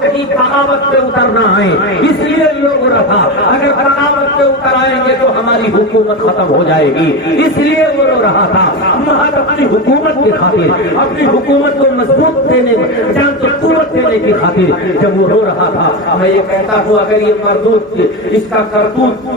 کہیں بغاوت پہ اترنا ہے، اس لیے لوگ رہا، اگر بغاوت پہ اتر آئیں گے تو ہماری حکومت ختم ہو جائے گی، اس لیے وہ رو رہا تھا۔ محض اپنی حکومت کی خاطر، اپنی حکومت کو مضبوط دینے، جان کو قوت دینے کی خاطر جب وہ رو رہا تھا، میں یہ کہتا ہوں اگر یہ مردود اس کا کرتوت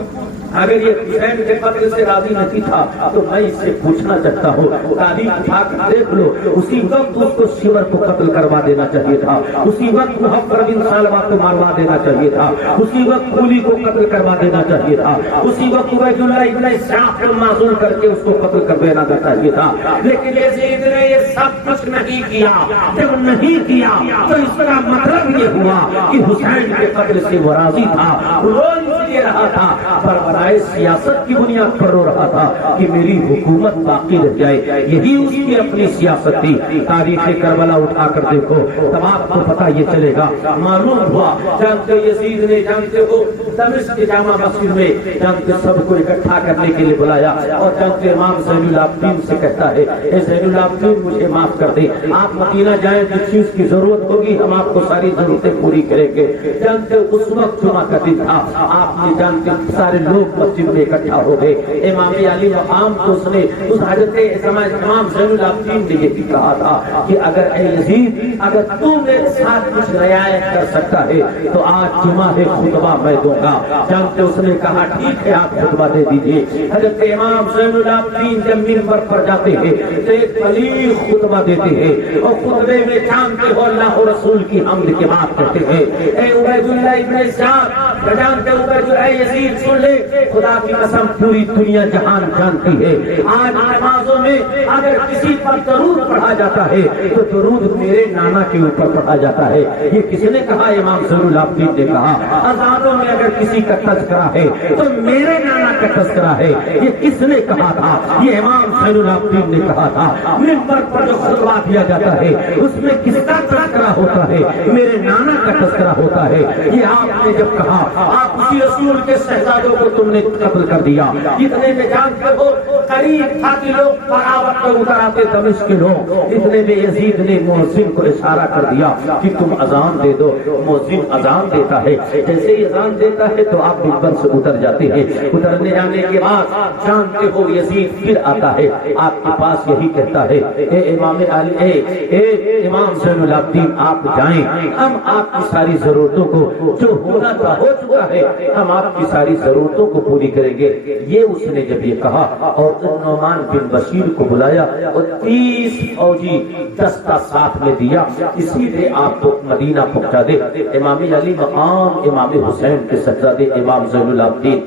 اگر یہ حسین کے قتل سے راضی نہیں تھا تو میں اس سے پوچھنا چاہتا ہوں، تاریخ اٹھا کر دیکھ لو، اسی وقت اس کو شمر کو قتل کروا دینا چاہیے تھا، اسی وقت محمد بن سلمہ کو ماروا دینا چاہیے تھا، اسی وقت قولی کو قتل کروا دینا چاہیے تھا، اسی وقت عبید اللہ ابن سیاف کو معزول کر کے اس کو قتل کر دینا چاہیے تھا، لیکن یزید نے یہ سب کچھ نہیں کیا۔ جب نہیں کیا تو اس کا مطلب یہ ہوا کہ حسین کے قتل سے وہ راضی تھا، رو اس لیے رہا تھا، پر برائے سیاست کی بنیاد پر رو رہا تھا کہ میری حکومت باقی رہ جائے، یہی اس کی اپنی سیاست تھی۔ تاریخ کربلا اٹھا کر دیکھو تب آپ کو پتہ یہ چلے گا، معلوم ہوا جب یزید نے جانتے ہو دمشق کے جامع مسجد میں جانتے سب کو اکٹھا کرنے کے لیے بلایا اور جانتے امام زین العابدین سے کہتا ہے اے زین العابدین مجھے معاف کر دیں، آپ مدینہ جائیں جو چیز کی ضرورت ہوگی ہم آپ کو ساری ضرورتیں پوری کریں گے۔ جانتے اس وقت جمعہ کا دن تھا، آپ نے جانتے سارے لوگ مسجد میں اکٹھا ہو گئے۔ امام علی مقام تو اس نے اس حضرت امام زین العابدین نے یہ بھی کہا تھا کہ اگر اے یزید اگر تو میرے ساتھ کچھ رعایت کر سکتا ہے تو آج جمعہ ہے خطبہ میں دوں گا۔ جانتے اس نے کہا ٹھیک ہے آپ خطبہ دے دیجئے۔ حضرت امام زین العابدین جب منبر پر جاتے ہیں تو ایک بلیغ خطبہ دیتے ہیں اور خطبے میں جانتے ہو اللہ و رسول کی حمد کے بات کرتے ہیں۔ اے عبید اللہ ابن سیاف جانتے عبید اے یزید سن لے، خدا کی قسم پوری دنیا جہان جانتی ہے آج نمازوں میں اگر کسی پر درود پڑھا جاتا ہے تو درود میرے نانا کے اوپر پڑھا جاتا ہے۔ یہ کس نے کہا؟ امام زین العابدین نے کہا۔ اذانوں میں اگر کسی کا تذکرہ ہے تو میرے نانا کا تذکرہ ہے۔ یہ کس نے کہا تھا؟ یہ امام زین العابدین نے کہا تھا۔ منبر پر جو خطبہ دیا جاتا ہے اس میں کس کا تذکرہ ہوتا ہے؟ میرے نانا کا تذکرہ ہوتا ہے۔ یہ آپ نے جب کہا آپ اسی رسول کے شہزادوں کو تم نے قتل کر دیا، اتنے میں جانتے ہو قریب تھا کہ لوگ بغاوت پر اتر آتے دمشق کے لوگ، اتنے میں یزید نے مؤذن کو اشارہ کر دیا کہ تم اذان دے دو۔ مؤذن اذان دیتا ہے، جیسے ہی اذان دیتا ہے تو آپ منبر سے اتر جاتے ہیں۔ اترنے جانے کے بعد جانتے ہو یزید پھر آتا ہے آپ کے پاس یہی کہتا ہے اے امام علی اے امام زین العابدین آپ جائیں، ہم آپ کی ساری ضرورتوں کو جو ہونا تھا ہو چکا ہے، ہم آپ کی ساری ضرورتوں کو پوری کریں گے۔ یہ اس نے جب یہ کہا اور نعمان بن بشیر کو بلایا اور 30 فوجی دستہ ساتھ میں دیا، اسی لیے آپ کو مدینہ پہنچا دے۔ امام علی مقام امام حسین کے شہزادے امام زین العابدین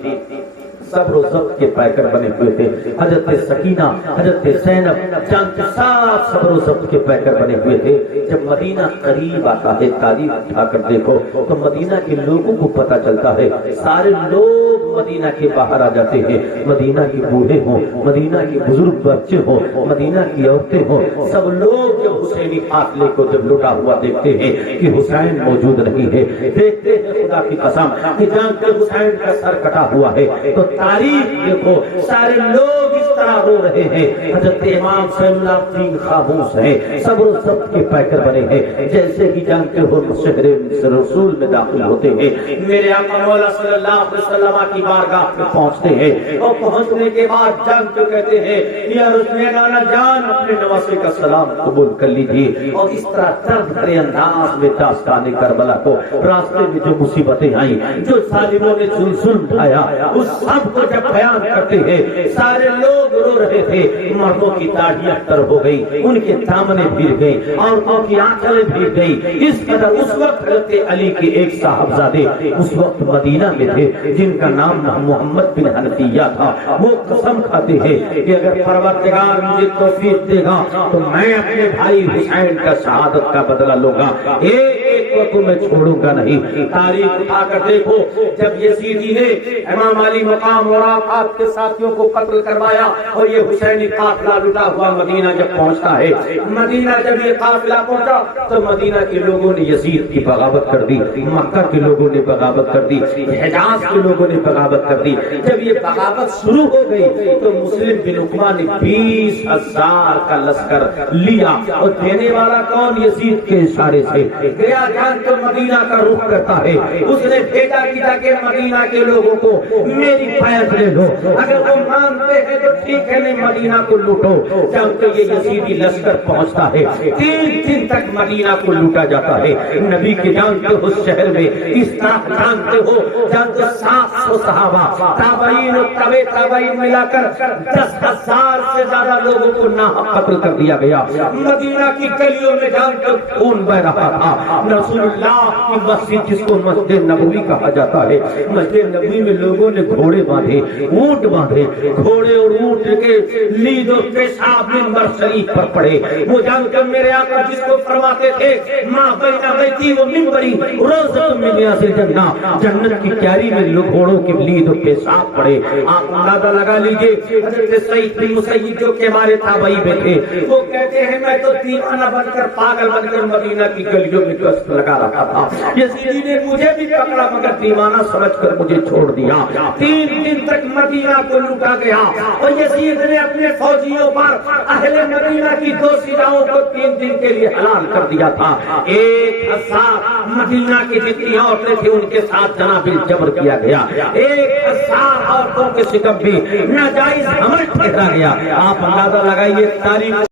صبر و ضبط کے پیکر بنے ہوئے تھے۔ حضرت سکینہ حضرت زینب جانتے صاف صبر و ضبط کے پیکر بنے ہوئے تھے۔ جب مدینہ قریب آتا ہے تاریخ اٹھا کر دیکھو تو مدینہ کے لوگوں کو پتہ چلتا ہے، سارے لوگ مدینہ کے باہر آ جاتے ہیں، مدینہ کے بوڑھے ہوں، مدینہ کے بزرگ بچے ہوں، مدینہ کی عورتیں ہوں، سب لوگ جب حسینی قافلے کو جب لٹا ہوا دیکھتے ہیں کہ حسین موجود نہیں ہے، دیکھتے ہیں خدا کی قسم کہ جانتے حسین کا سر کٹا ہوا ہے تو تاریخ دیکھو سارے لوگ اس طرح رو رہے ہیں۔ حضرت امام زین العابدین خاموش ہیں، صبر و ضبط کے پیکر بنے ہیں۔ جیسے ہی جانتے ہو شہر رسول میں داخل ہوتے ہیں، میرے آقا مولا صلی اللہ علیہ وسلم کی بارگاہ پہ پہنچتے ہیں اور پہنچنے کے بعد جانتے کہتے ہیں یا رسول نانا جان اپنے نواسے کا سلام قبول کر لیجیے۔ اور اس طرح درد بھرے انداز میں داستان کربلا کو راستے میں جو مصیبتیں آئیں، جو ظالموں نے ظلم ڈھایا، اس سب کو جب بیان کرتے ہیں سارے لوگ رو رہے تھے۔ مردوں کی داڑھیاں تر ہو گئی، ان کے دامنیں بھیگ گئی، عورتوں کی آنکھیں بھیگ گئی۔ اس قدر اس وقت حضرت علی کے ایک صاحبزادے اس وقت مدینہ میں تھے جن کا نام محمد بن حنفیہ تھا۔ وہ قسم کھاتے ہیں کہ اگر پروردگار مجھے توفیق دے گا تو میں اپنے بھائی حسین کا شہادت کا بدلہ لوں گا، ایک کو میں چھوڑوں گا نہیں۔ تاریخ اٹھا کر دیکھو جب یزیدی نے امام علی مقام اور آپ کے ساتھیوں کو قتل کروایا اور یہ حسینی قافلہ لٹا ہوا مدینہ جب پہنچتا ہے، مدینہ جب یہ قافلہ پہنچا تو مدینہ کے لوگوں نے یزید کی بغاوت کر دی، مکہ کے لوگوں نے بغاوت کر دی، حجاز کے لوگوں نے بغاوت کر دی۔ جب یہ بغاوت شروع ہو گئی تو مسلم بن عقبہ نے 20,000 کا لشکر لیا اور دینے والا کون؟ یزید کے اشارے سے گیا۔ جان تو مدینہ کا رخ کرتا ہے. اس نے بھیجا کہ مدینہ کے لوگوں کو میری بیعت لے لو, اگر وہ مانتے ہیں تو ٹھیک ہے, نہیں مدینہ کو لوٹو. جب تو یہ یزیدی لشکر پہنچتا ہے 3 دن تک مدینہ کو لوٹا جاتا ہے. نبی کے جانتے ہو اس شہر میں اس طرح جانتے ہو 700 صحابہ تابعین و تابعین ملا کر 10,000 سے زیادہ لوگوں کو ناحق قتل کر دیا گیا. مدینہ کی گلیوں میں جان کر خون بہ رہا تھا. رسول اللہ کی مسجد جس کو مسجد نبوی کہا جاتا ہے, مسجد نبوی میں لوگوں نے گھوڑے باندھے, اونٹ باندھے, گھوڑے اور اونٹ کے لید و پیشاب منبر شریف پر پڑے. وہ جان کر میرے آقا جس کو فرماتے تھے ماں بینا بیتی و منبری روزۃ من ریاض الجنہ, جنت کی کیاری میں گھوڑوں کے لید و پیشاب پڑے. آپ اندازہ لگا لیجئے حضرت سعید بن مسیب جو کہ ہمارے تابعی میں تھے, وہ کہتے ہیں میں تو دیوانہ بن کر پاگل بن کر مدینہ کی گلیوں میں گشت لگا رہا تھا. یزیدی نے مجھے بھی پکڑا مگر دیوانہ سمجھ کر مجھے چھوڑ دیا. 3 دن تک مدینہ کو لوٹا گیا اور یزید نے اپنے فوجیوں پر اہل مدینہ کی 2 سیاحوں کو 3 دن کے لیے حلال کر دیا تھا. 1000 مدینہ کی جتنی عورتیں تھیں ان کے ساتھ جناب الجبر کیا گیا. 1000 عورتوں کے شکم بھی ناجائز حمل ٹھہرا گیا. آپ اندازہ لگائیے تاریخ